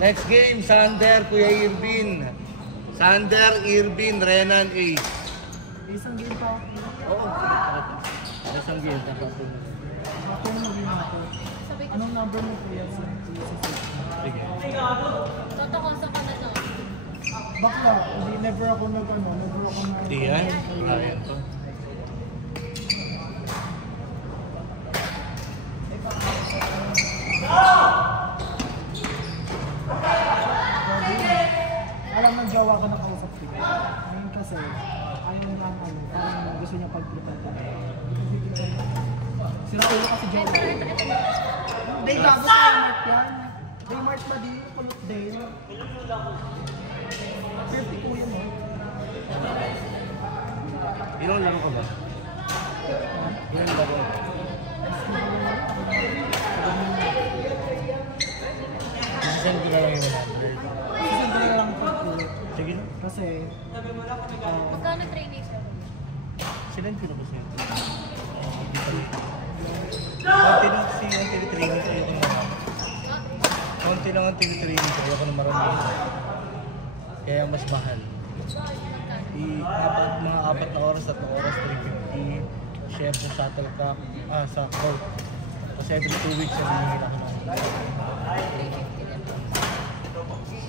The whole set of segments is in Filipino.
Next game, Sander, Kuya Irvin. Sander, Irvin, Renan, Ace. Isang game pa. Oo. Isang game. Ako na mag-game ako. Anong number mo kuya? Sige. Totokosa ka na to. Bakla, hindi never ako never ako na. Hindi yan? Ayan to. Alam ng jawa ka na kausap ko. Ngayon kasi, ayaw lang parang gusto niya pag-protect. Sira ulo kasi jawa. Hindi, gago sa Mart yan. Mart ba din? Kulot din. Perfect ko yun, no? Ilang laro ka ba? Ilang laro? Isasend ko na lang yung 100. Isasend ko na lang po. Sige na. Kasi, Magkano training siya? Sinend ko na ba siya? Konti lang kasi yung tinitraining ko yung mga. Konti lang ang tinitraining ko, ayoko na marami. Kaya mas mahal. Mga 4 na oras, 3 oras, 350. Share sa shuttle cup, sa court. Kasi every 2 weeks, hinihingi ako na.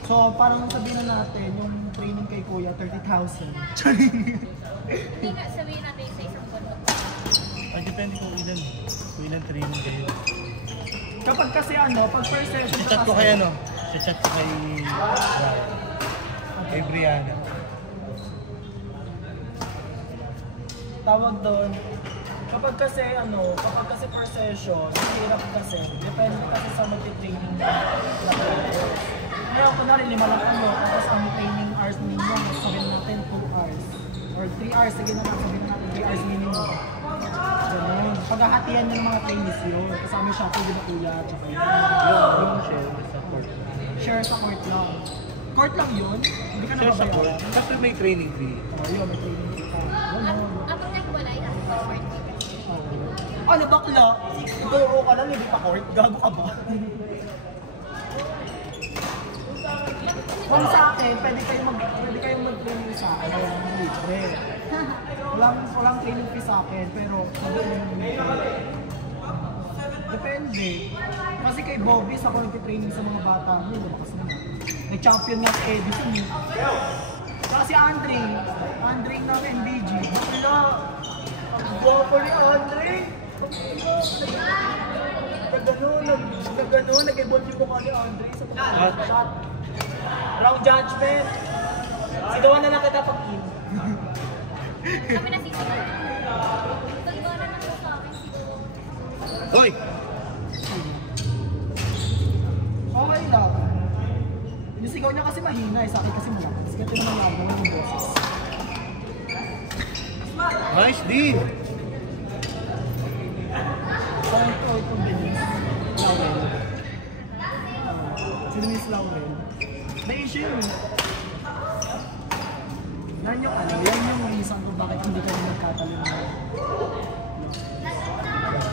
so parang sabihin na natin, yung training kay Kuya, 30,000. Hindi nga sabihin natin sa isang buwan. Ay, depende kung ilan training kayo. Kapag kasi pag first session Sa chat ko kay sa chat ko kay kay Brianna. Tawag doon, kapag kasi per session, hirap kasi, depende kasi sa mag-training na players. Ngayon, kunwari 5 lang tapos ang training hours ninyo, sabihin natin 2 hours. Or 3 hours, sige na sabihin natin 3 hours minimum. Ganun. Paghahatian nyo ng mga trainees yun. Kasama yung shuttle, di ba kuya? Tsaka Yung share sa court. share sa court lang. Court lang yun? Hindi ka Share sa court. nababayaran? Kasi may training fee. Yun, may training fee ka. Ako nagwalay ako sa court. Ano bakla? Guro ka lang, hindi pa court. Gago ka ba? Kung sa akin, pwede kayong mag-training sa akin. Libre. Walang training fee sa akin, pero depende. Kasi kay Bobby, ako nag-training sa mga bata mo, lumakas naman. Nag-champion nga sa Edison eh. Saka si Andre ng MBG. Wala! Ang gwapo ni Andre! Nag-ganon, nag-evolve yung mukha ni Andre sa pag-shot. Round judgment! Sigawan na lang kita pag-in. Kami na sisigaw. Sigaw na lang sa akin. Hoy! Okay lang. Yung niya kasi mahina sa akin kasi malakas. Ganito naman laban ng boses. Nice din! So itong Denise Laurel. Si Denise Laurel. May issue yun. Yan yung reason kung bakit hindi ka rin nagkatalon.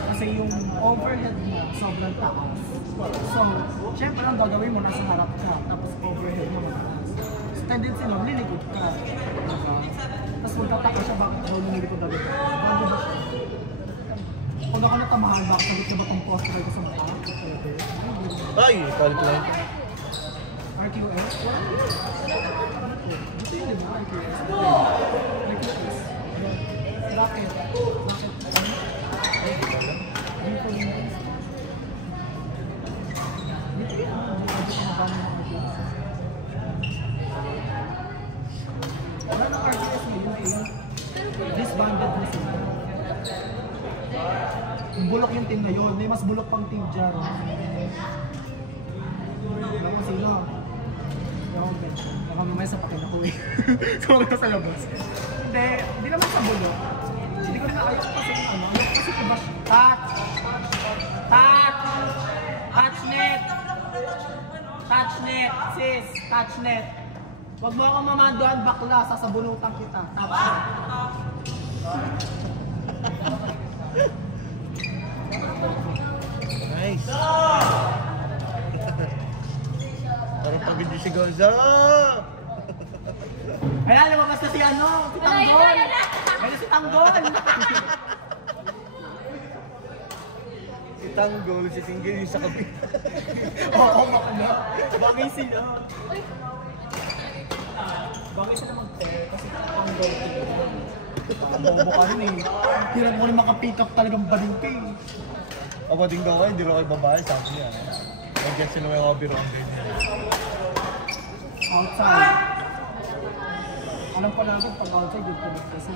Kasi yung overhead mo sobrang taas. So, syempre ang gagawin mo nasa harap ka, tapos overhead mo mataas. So, tendency lang, lilikod ka. Tapos magtataka siya bakit ako nililikod agad. Bago ba siya? Pag ako natamahan, bakit sagot ka ba itong posture ko sa mata? Ay, palit lang. RQS? Ito yun, diba? RQS. RQS. Rocket. Wala ng RQS ngayon eh. Disbanded na sila. Bulok yung team na yun. May mas bulok pang team dyan. Alam mo sino? Baka mamaya sa pakin ako eh. Sumag na sa labas. Hindi naman sa bulok. Hindi ko rin naayos kasi kasi iba siya. Touch net, sis. Touch net. Huwag mo akong mamandoan bakla, sasabunutan kita. Touch net. Nice! Parang Nabindi si Gonza! Ayan, lumabas na si ano, si Tanggol. Ayun si Tanggol. Si Tanggol, si Tinggil yung sa kabila. Oo, makana. Bagay sila. Bagay sila mag-pair kasi Tanggol. Bobo ka rin eh. Hirap mo rin makapick up talagang balingke eh. Abading daw kayo, hindi rin kayo babae, sabi niya. Nag-get sila may hobby ron din. Outside. Alam ko lang pag outside yung tulit kasi.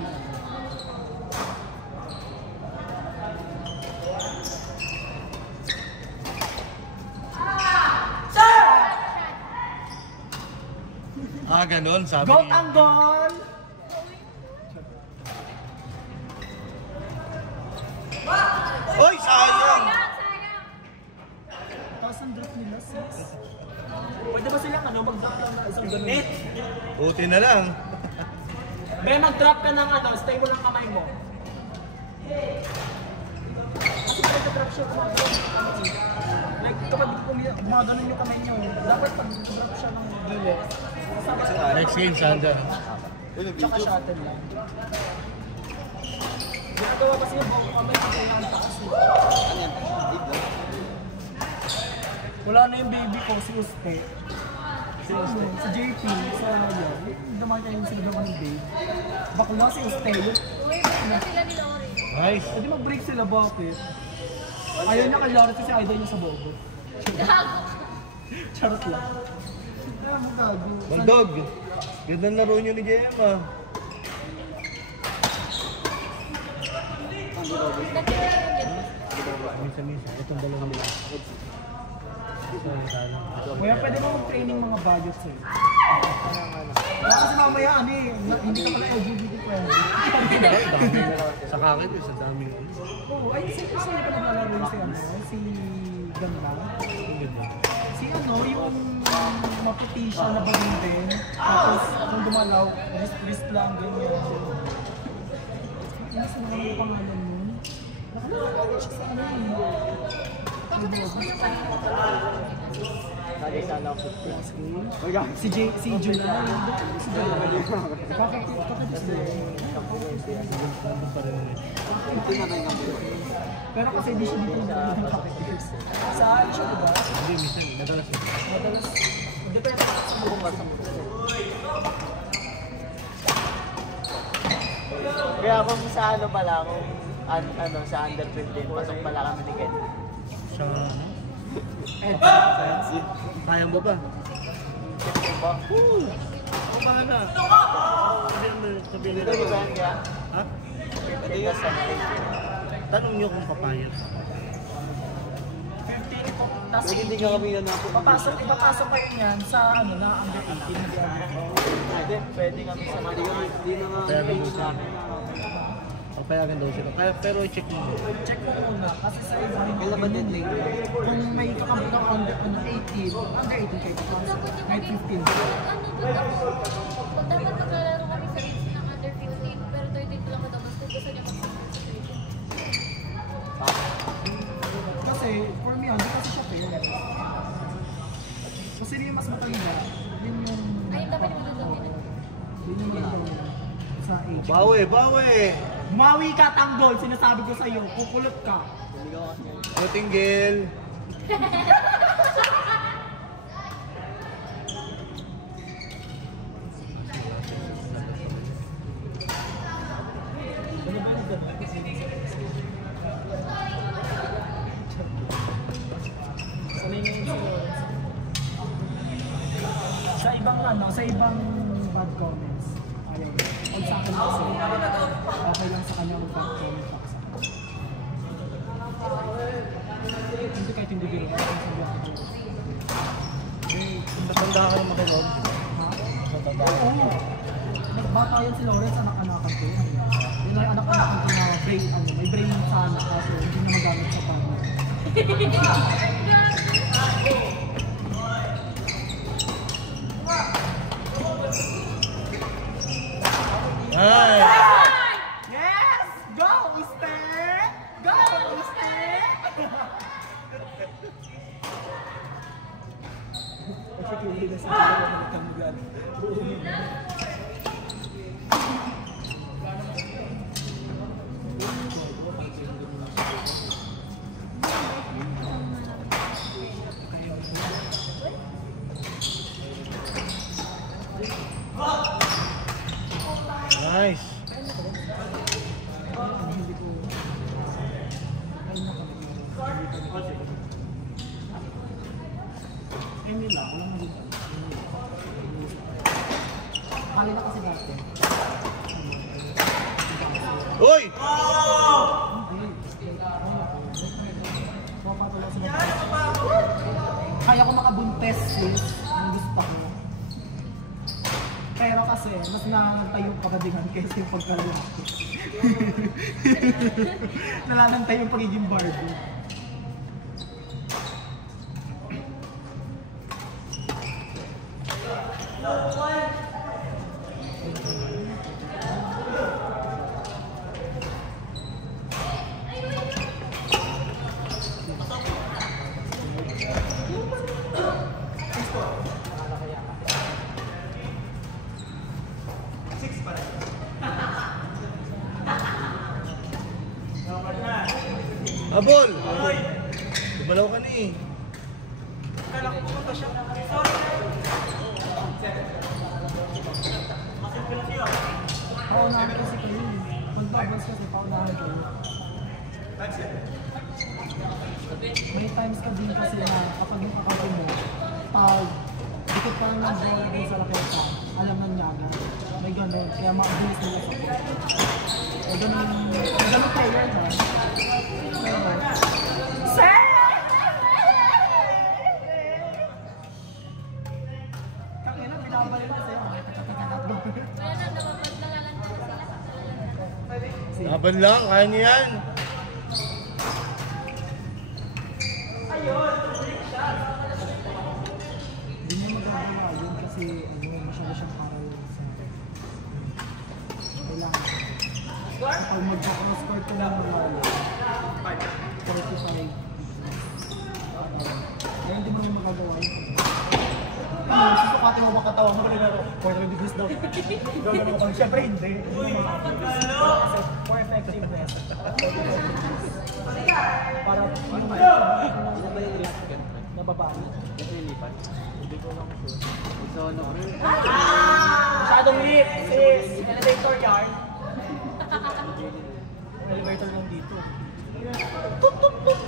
Ah, ganun, sabi Go niya. Tanggol! Oy, sayang! Sayang! Tapos ang drop nila sis. Pwede ba silang ano, mag-drop lang na isang ganun? Buti na lang. Be, mag-drop ka ng ano, stay mo lang kamay mo. Kasi pwede drop siya kung mag-drop. Like, kapag gumaganon yung kamay niyo, dapat pag-drop siya ng gilid. Next game, Sander. Tsaka shuttle lang. Ginagawa kasi yung buong kamay, kaya ang taas eh. Wala na yung baby ko, si Uste. Si JP, sa yan. Damay tayo yung sinagawa ng babe. Bakla si Uste. Uy, bakit sila ni Lori? Nice. Pwede mag-break sila, bakit? Ayaw niya kay Lawrence kasi idol niya sa Bogo. Gago! Charot lang. Ayaw mo gago. Bandog. Ganda na laro nyo ni Gemma. Minsan-minsan. Itong dalawang nila. Kaya pwede mo mag-training mga budgets eh. Wala kasi mamaya ano eh, hindi ka pala LGBT friendly. Sa kakit, sa dami. Oo, ay kasi hindi pa naglalaro yung si ano, si Ganda. Si ano, yung maputi siya na bagong din. Tapos kung dumalaw, wrist lang, ganyan. Ano sa mga pangalan mo? Nakalala siya sa ano eh. Si July. Si pero kasi di siya dito nakakatiis. Saan siya diba? Hindi, minsan. Madalas. Madalas. Depende sa buong sa mundo. Kaya kung sa ano pala, kung ano, sa under 15, pasok pala kami ni Ken. Siya nga. Ed. Kaya mo ba? Diba? Oo, bahala. Sabihin Ito di ba yan kaya? Ha? Ito yung sa Tanong nyo kung papayag. 15 po. Tapos hindi ka kami yan ako. ipapasok kayo niyan sa ano na under 18. Pwede kami sa mga hindi na nga Kaya page naman namin. Papayagan daw sila. Kaya, pero check mo. Check mo muna kasi sa iba Kailan ba deadline? kung may kakamit ng under 18 kayo papasok. Kahit 15. Ano ba dapat? Dapat maglalaro kami sa race ng under 15, pero 32 lang daw. Mas gusto niya mag-participate. Kasi for me, hindi kasi siya fair. Kasi yung mas matalina, yun yung Ay, dapat yung magagawin. yun yung magagawin sa age. Bawi, bawi! Mawi ka, Tanggol! Sinasabi ko sa'yo, kukulot ka. Putinggil! Sa ibang ano, sa ibang bad comments. Ayun. Huwag sa akin kasi. Okay lang sa kanya mag bad comment ako sa akin. Hindi kahit hindi biro. Matanda ka naman kay Rob. Ha? Matanda. Oo. Nagbata yan si Lawrence, anak-anakan ko. Yun ay anak-anakan ko na brain, ano, may brain sa anak kaso hindi na magamit sa pamilya. Ay! Yes! Go, Uste! Go, Uste! Hindi na siya magkakamugan. Nice. Kali na kasi dati. Uy! Kaya ko makabuntes sis, ang gusto ko. Pero kasi, mas nanantay yung pagkadingan kaysa yung pagkalaki. Nalanantay yung pagiging Barbie. Abol! Dumalaw ka na eh. Paunahan kasi kayo. Magbabas kasi paunahan kayo. May times ka din kasi na kapag yung kakao mo, pag dikit ka lang ng bola dun sa laketa, alam na niya na may ganun. Kaya makabilis nila sa ko. May ganun player na. Kakina, pinabalik na sa'yo. Wala na, napapaglangalan sila. Laban lang, kaya niya yan. Hindi mo magagawa yun kasi masyado siyang parang sa kailangan. Kapag mag-score ko lang ng 45. Kaya hindi mo naman magagawa yun. Susukati mo makatawa mo rin ako. 40 degrees daw. Gagawin ko. Siyempre hindi. Kasi for effectiveness. Para yung nababali. Masyadong liip, sis. Elevator yarn. Elevator lang dito. Tut tut tut.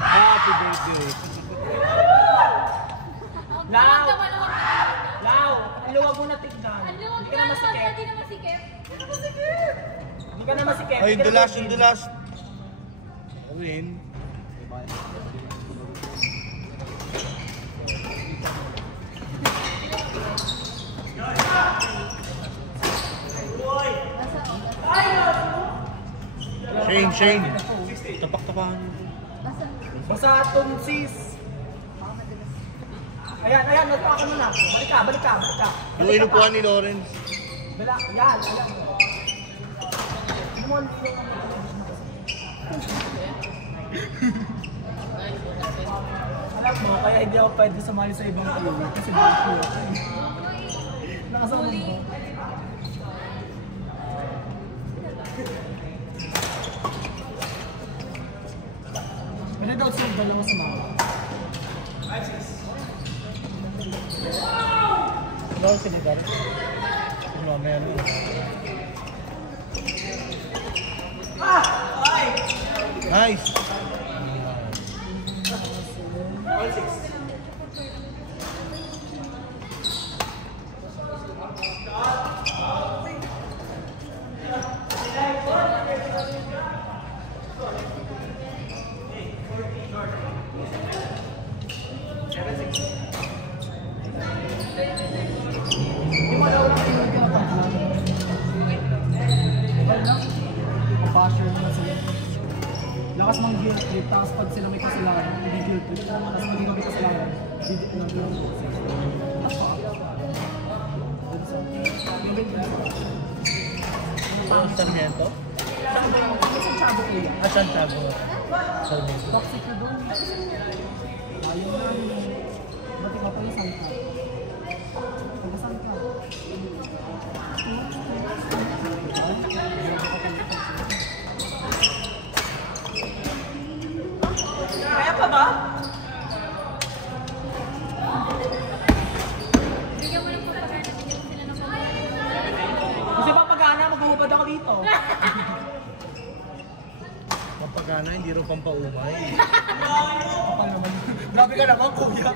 Happy birthday. Lao! Lao! Ang luwag mo na tignan. Ang luwag Hindi ka na, na masikip. hindi na masikip. Hindi ka na masikip. Ay, yung dulas, yung dulas. Rin. Shane. Tapak-tapakan. Basta atong sis. Ayan, nagpaka mo na. Balik ka. Yung inupuan ni Lawrence. Bala, yan, alam mo. Alam mo, kaya hindi ako pwede sumali sa ibang team kasi balik ko. Nakasama mo. Pwede daw sila dalawa sa mga. Lawrence sinigar. Mamaya na. Nice. Basher naman sila. Lakas mang guilt trip, tapos pag sila may kasalanan, hindi guilt trip. Tapos pag hindi may kasalanan, hindi guilt trip. dun sa... Yung ganyan. Ang Sarmiento? Sa Chabo ko yan. Ah, Santiago. Sarmiento. Toxic na doon. Ayaw na. Ba't ikaw pa isang ka? Pagkasan ka. Kaya pa ba? Bigyan mo ng pagkakarna, bigyan mo sila ng pagkakarna. Kasi ba pag-ana, maghuhubad ako dito. Mapagana, hindi rin pampaumay. Kapal naman. Grabe ka naman, kuya.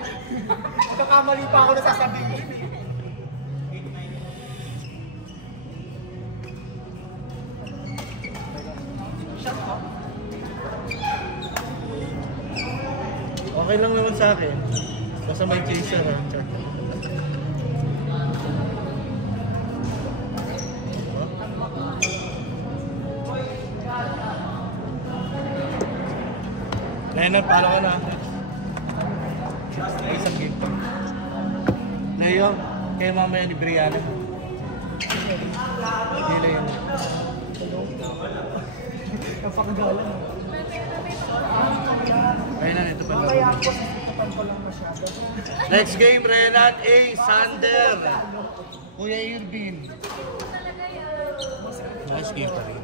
Nagkakamali pa ako na sasabihin. Shut up. Okay lang naman sa akin. Basta may chaser ha. Check. Leonard, palo ka na. May isang game pa. Leo, kaya mamaya ni Brianna. Hindi Leo. Napakagalan. Ayun na, ito pala. Kaya ako, sasikutan ko lang masyado. Next game, Renan A. Sander. Kuya Irvin. Nice game pa rin.